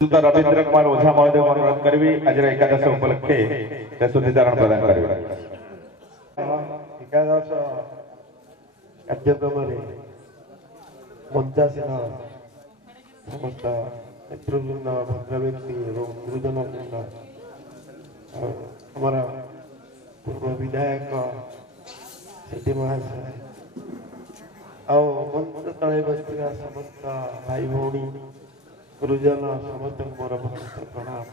सुता रवींद्र कुमार ओझा महोदय को अनुरोध करी आज एकादश उपलक्षे प्रस्तुतिकरण प्रदान करेंगे। एकादश कार्यक्रम मंचासीन समस्त नेतृवृंद भद्रव्यक्ति और गुरुजन वृंद हमारा पूर्व विधायक सिटी महाशय मंच तले बसता समस्त भाई भौणी गुरुजन समस्त मोर भक्त प्रणाम।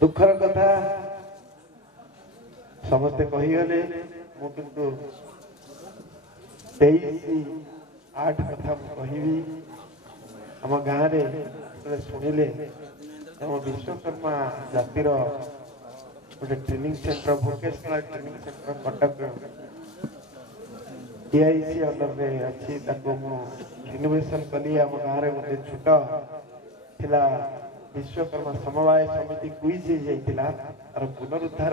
दुखर कथा समस्ते कहीगले मुझे 23/8 कथा कहि आम गाँव में शुणिले विश्वकर्मा जातिर गोटे training centre vocational training centre Cuttack DIC under में अच्छी इनोवेशन कली आम गाँव में गोटे छोट थिला विश्वकर्मा समवाय समिति क्विज होता तार पुनरुद्धार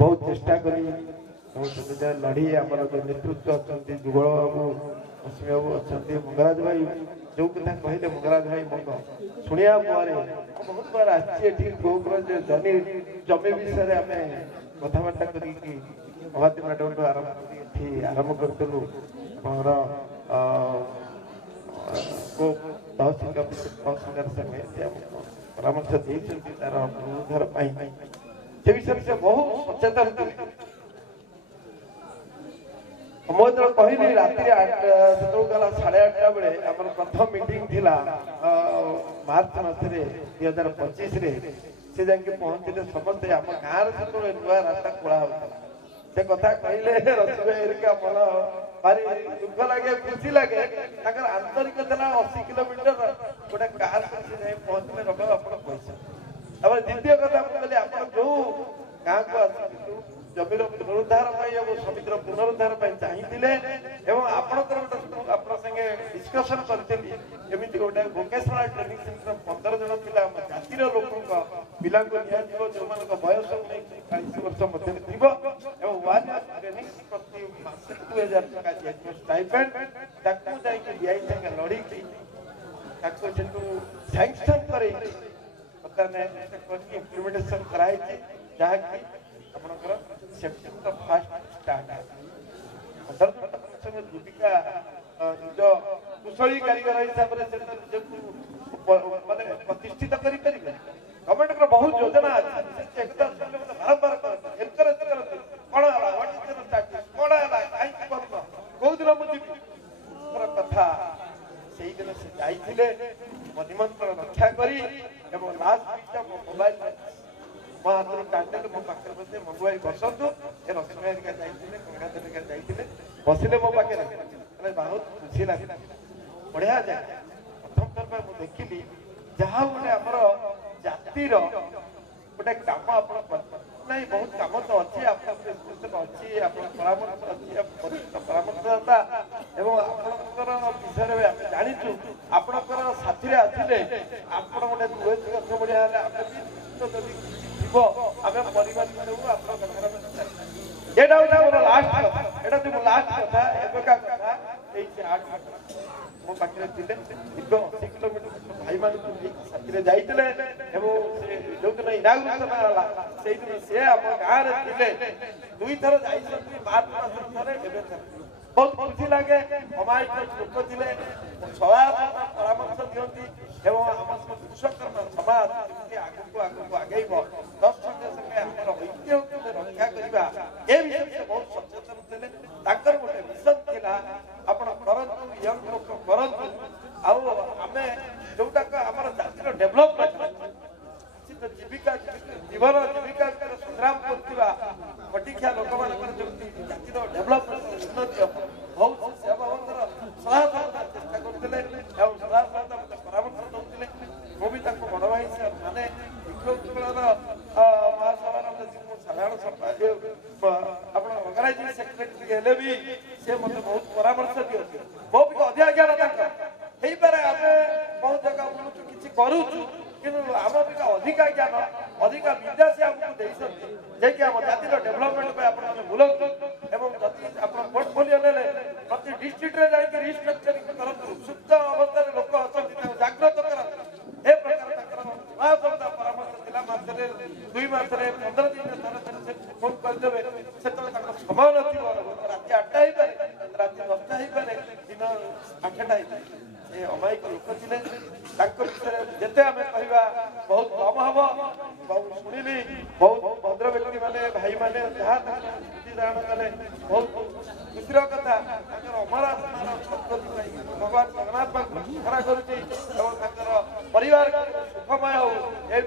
बहुत चेष्टा करी लड़ी आम जो नेतृत्व अच्छा जुगल बाबू अश्मी बाबू अच्छा मंगराज भाई जो कथा कहले मंगराज भाई मत शुणा पर बहुत बार आनी जमी विषय आम कथबार्ता करी महाती मैडम आरंभ करूँ तहसीलदार संगे परामर्श देते तार पुनरुद्धार से विषय से बहुत सचेतन थे। मुझे कहली राति 8:30 बेले आम प्रथम मीटिंग थिला मार्च मसरे 2025 से जाके पहुंचले समस्ते आम गाँव से नुआ रास्ता खोला होता से कथा कहले रसु भाई मन भारी दुख लगे खुशी लगे आंतरिक 80 किलोमीटर गोटे कार पहुंचले रब आप पैसा द्वितीय कथा कहले आप जो गाँव को आसू जमीर पुनरुद्धार समितिर पुनरुद्धार चाहिए आप संगे डिस्कसन करी गोटे भोकेशनल ट्रेनिंग सेंटर 15 जन पिला जातिर लोक पिला जो बयस 40 वर्ष मध्य ट्रेनिंग प्रति 2000 टका स्टाइपेंड लड़ी सैंक्शन कर इम्प्लीमेंटेशन कराई जहाँकि आपनकर सेप्टेम्बर 1 स्टार्ट है जीविका निज कुशली कारीगर हिसाब से माने प्रतिष्ठित करें गवर्नमेंट बहुत योजना अच्छी बारंबार एनकरेज करते कौन कौ दिन मुझे कथा से दिन से जाइए मो निमंत्रण रक्षा करी लास्ट मोबाइल मो हाथ टाणिदेले मो पाखे बसते मंगुआई बसतु ए रश्मिका जाइए बसिले मो पाखे बहुत खुशी लगे बढ़िया जाए प्रथम थर पर मुझे देखिली जहाँ गोटे आमर जातिर गोटे कम आप बहुत कम तो अच्छे अच्छी परामर्श अच्छी परामर्शदाता एवं विषय में जाचु आपणकर साथी आसिले आप गोटे तुलसी गछ बढ़िया आम परिवार लास्ट कथा एवका कथा 23/8 मो पाखे थे 80 किलोमीटर भाई मान साथी जाइए जो दिन इनागुरेसन से दिन सी आम गाँव में 2 थर मार्च मस बहुत खुशी लगे अमायिक लोक थे सहायता परामर्श दिखती विश्वकर्मा समाज आगे आगेब संगे संगे ऐक्य रक्षा करवा ए विषय से बहुत सचेतन थे गोटे मिशन था आप यंग लोक करूँ आम जोटा आम जातिर डेभलपमेंट जीविका जीवन जीविका संग्राम कटिखिया लोक जातिर डेभलपमेंट उन्नति बहुत सेवा सहायता चेष्टा करते परामर्श दौले मुझे बड़ भाई माने महासभा साधारण ऑर्गेनाइजिंग सेक्रेटरी भी सी मत बहुत परामर्श दिखती बहुत अधिक ज्ञान आम बहुत जगह बुलूचु कि करूचु कि आम अधिका ज्ञान अधिका विद्या से आमको देखिए आम जातिर डेभलपमेंट आप बुलूँ एवं आप पोर्टफोलियो ने प्रति डिस्ट्रिक्ट रे जाई रिस्ट्रक्चरिंग करନ୍ତୁ सुप्त अवस्था लोक अछंती जागृत करନ୍ତୁ ए प्रकार ताकर परामर्श जिला माध्यमରେ 2 मासରେ 15 दिन से फोन कर देबे सेतले ताकर समय नथिबो राति 8टा ही पारे राति 10टा ही पारे दिन 8टा ही ए अमायिक लोक थिले ताकर विषय जेते हमें कहबा बहुत कम हबो बहुत सुनिली बहुत भद्र व्यक्ति माने भाई माने जहा बुद्धि धारण कले बहुत दूसरा कथा ताकर अमरा संस्कृति भाई भगवान जगन्नाथ खरा करूची और ताकर परिवार सुखमय हो ए